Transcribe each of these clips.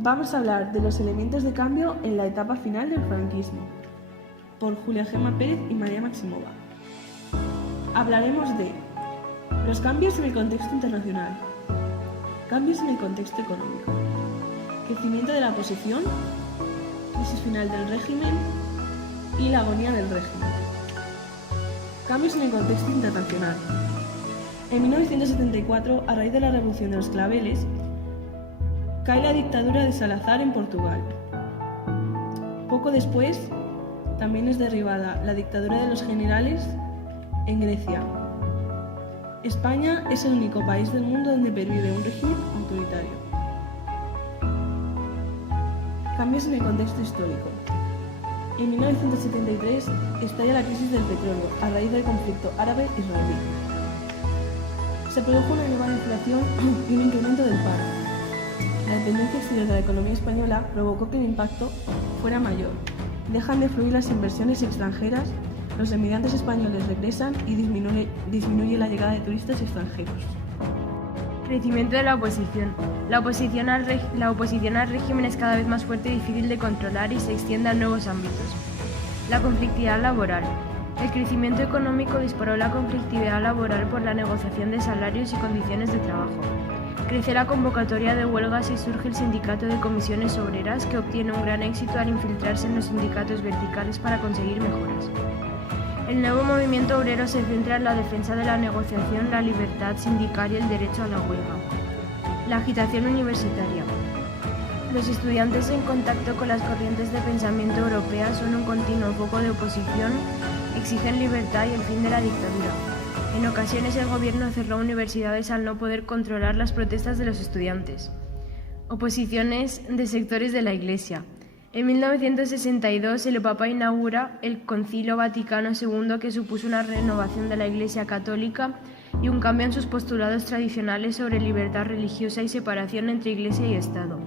Vamos a hablar de los elementos de cambio en la etapa final del franquismo, por Julia Gemma Pérez y María Maximova. Hablaremos de los cambios en el contexto internacional, cambios en el contexto económico, crecimiento de la oposición, crisis final del régimen y la agonía del régimen. Cambios en el contexto internacional. En 1974, a raíz de la Revolución de los Claveles, cae la dictadura de Salazar en Portugal. Poco después, también es derribada la dictadura de los generales en Grecia. España es el único país del mundo donde pervive un régimen autoritario. Cambios en el contexto histórico. En 1973 estalla la crisis del petróleo a raíz del conflicto árabe-israelí. Se produjo una elevada inflación y un incremento del paro. La dependencia exterior de la economía española provocó que el impacto fuera mayor. Dejan de fluir las inversiones extranjeras, los emigrantes españoles regresan y disminuye la llegada de turistas extranjeros. Crecimiento de la oposición. La oposición al régimen es cada vez más fuerte y difícil de controlar y se extiende a nuevos ámbitos. La conflictividad laboral. El crecimiento económico disparó la conflictividad laboral por la negociación de salarios y condiciones de trabajo. Crece la convocatoria de huelgas y surge el sindicato de comisiones obreras que obtiene un gran éxito al infiltrarse en los sindicatos verticales para conseguir mejoras. El nuevo movimiento obrero se centra en la defensa de la negociación, la libertad sindical y el derecho a la huelga. La agitación universitaria. Los estudiantes en contacto con las corrientes de pensamiento europeas son un continuo foco de oposición, exigen libertad y el fin de la dictadura. En ocasiones el gobierno cerró universidades al no poder controlar las protestas de los estudiantes. Oposiciones de sectores de la Iglesia. En 1962 el Papa inaugura el Concilio Vaticano II, que supuso una renovación de la Iglesia católica y un cambio en sus postulados tradicionales sobre libertad religiosa y separación entre Iglesia y Estado.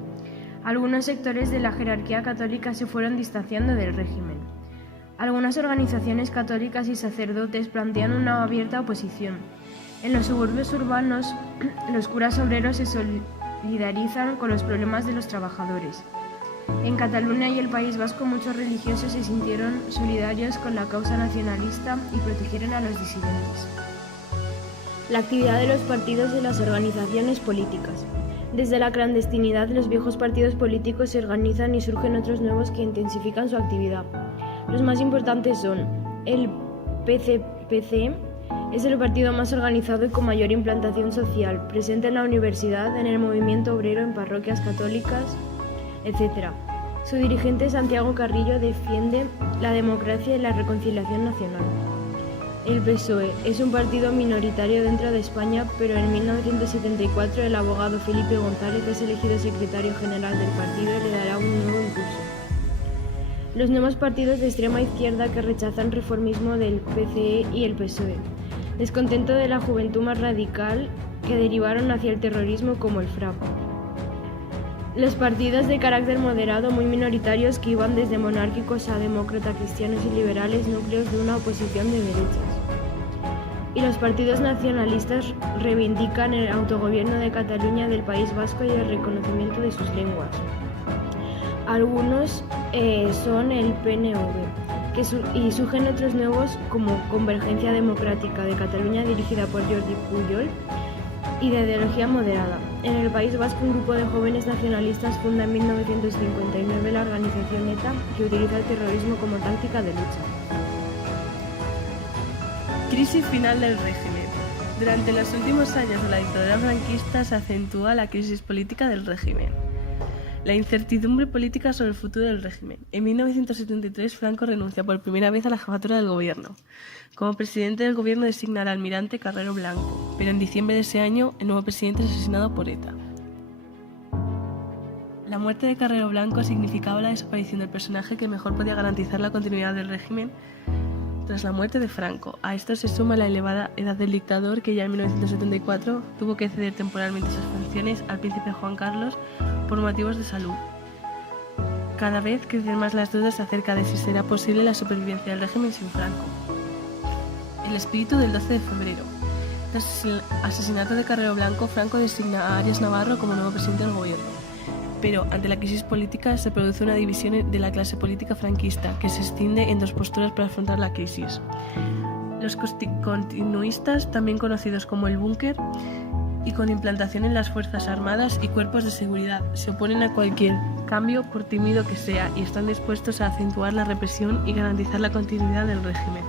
Algunos sectores de la jerarquía católica se fueron distanciando del régimen. Algunas organizaciones católicas y sacerdotes plantean una abierta oposición. En los suburbios urbanos, los curas obreros se solidarizan con los problemas de los trabajadores. En Cataluña y el País Vasco, muchos religiosos se sintieron solidarios con la causa nacionalista y protegieron a los disidentes. La actividad de los partidos y las organizaciones políticas. Desde la clandestinidad, los viejos partidos políticos se organizan y surgen otros nuevos que intensifican su actividad. Los más importantes son el PCPC, es el partido más organizado y con mayor implantación social, presente en la universidad, en el movimiento obrero, en parroquias católicas, etc. Su dirigente, Santiago Carrillo, defiende la democracia y la reconciliación nacional. El PSOE es un partido minoritario dentro de España, pero en 1974 el abogado Felipe González es elegido secretario general del partido y le dará un nuevo impulso. Los nuevos partidos de extrema izquierda que rechazan reformismo del PCE y el PSOE. Descontento de la juventud más radical que derivaron hacia el terrorismo como el FRAP. Los partidos de carácter moderado muy minoritarios que iban desde monárquicos a demócratas, cristianos y liberales, núcleos de una oposición de derechas. Y los partidos nacionalistas reivindican el autogobierno de Cataluña, del País Vasco y el reconocimiento de sus lenguas. Algunos son el PNV, y surgen otros nuevos como Convergencia Democrática de Cataluña, dirigida por Jordi Pujol, y de ideología moderada. En el País Vasco, un grupo de jóvenes nacionalistas funda en 1959 la organización ETA, que utiliza el terrorismo como táctica de lucha. Crisis final del régimen. Durante los últimos años de la dictadura franquista se acentúa la crisis política del régimen. La incertidumbre política sobre el futuro del régimen. En 1973, Franco renuncia por primera vez a la jefatura del gobierno. Como presidente del gobierno designa al almirante Carrero Blanco, pero en diciembre de ese año el nuevo presidente es asesinado por ETA. La muerte de Carrero Blanco significaba la desaparición del personaje que mejor podía garantizar la continuidad del régimen tras la muerte de Franco. A esto se suma la elevada edad del dictador, que ya en 1974 tuvo que ceder temporalmente sus funciones al príncipe Juan Carlos por motivos de salud. Cada vez crecen más las dudas acerca de si será posible la supervivencia del régimen sin Franco. El espíritu del 12 de febrero. Tras el asesinato de Carrero Blanco, Franco designa a Arias Navarro como nuevo presidente del gobierno. Pero ante la crisis política se produce una división de la clase política franquista que se extiende en dos posturas para afrontar la crisis. Los continuistas, también conocidos como el búnker, y con implantación en las Fuerzas Armadas y cuerpos de seguridad, se oponen a cualquier cambio, por tímido que sea, y están dispuestos a acentuar la represión y garantizar la continuidad del régimen.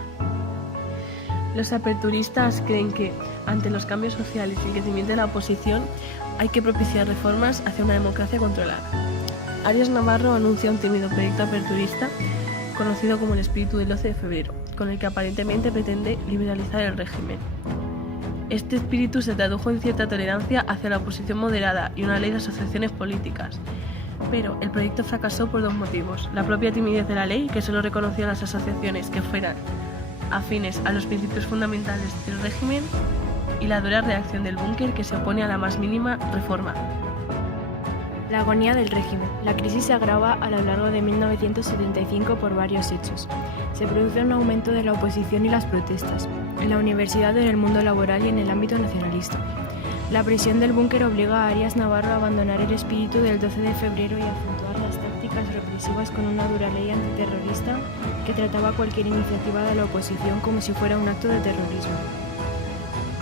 Los aperturistas creen que, ante los cambios sociales y el crecimiento de la oposición, hay que propiciar reformas hacia una democracia controlada. Arias Navarro anuncia un tímido proyecto aperturista, conocido como el espíritu del 12 de febrero, con el que aparentemente pretende liberalizar el régimen. Este espíritu se tradujo en cierta tolerancia hacia la oposición moderada y una ley de asociaciones políticas. Pero el proyecto fracasó por dos motivos: la propia timidez de la ley, que solo reconocía a las asociaciones que fueran afines a los principios fundamentales del régimen, y la dura reacción del búnker, que se opone a la más mínima reforma. La agonía del régimen. La crisis se agrava a lo largo de 1975 por varios hechos. Se produce un aumento de la oposición y las protestas, en la universidad, en el mundo laboral y en el ámbito nacionalista. La presión del búnker obliga a Arias Navarro a abandonar el espíritu del 12 de febrero y a acentuar las tácticas represivas con una dura ley antiterrorista que trataba cualquier iniciativa de la oposición como si fuera un acto de terrorismo.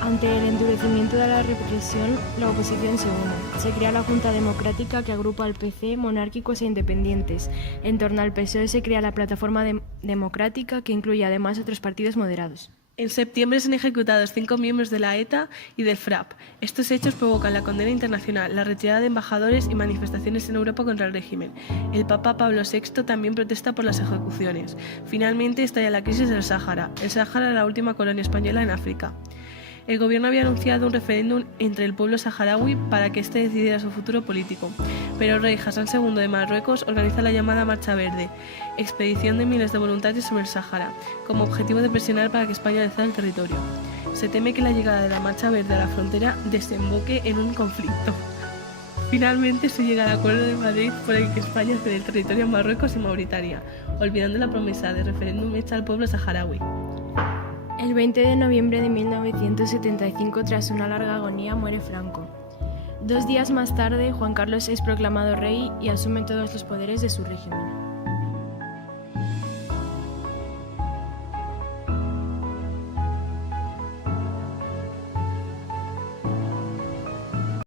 Ante el endurecimiento de la represión, la oposición se une. Se crea la Junta Democrática, que agrupa al PC, monárquicos e independientes. En torno al PSOE se crea la Plataforma Democrática, que incluye además otros partidos moderados. En septiembre son ejecutados 5 miembros de la ETA y del FRAP. Estos hechos provocan la condena internacional, la retirada de embajadores y manifestaciones en Europa contra el régimen. El Papa Pablo VI también protesta por las ejecuciones. Finalmente estalla la crisis del Sáhara. El Sáhara era la última colonia española en África. El gobierno había anunciado un referéndum entre el pueblo saharaui para que éste decidiera su futuro político, pero el rey Hassan II de Marruecos organiza la llamada Marcha Verde, expedición de miles de voluntarios sobre el Sáhara, como objetivo de presionar para que España le ceda el territorio. Se teme que la llegada de la Marcha Verde a la frontera desemboque en un conflicto. Finalmente se llega al Acuerdo de Madrid por el que España cede el territorio a Marruecos y Mauritania, olvidando la promesa de referéndum hecha al pueblo saharaui. El 20 de noviembre de 1975, tras una larga agonía, muere Franco. 2 días más tarde, Juan Carlos es proclamado rey y asume todos los poderes de su régimen.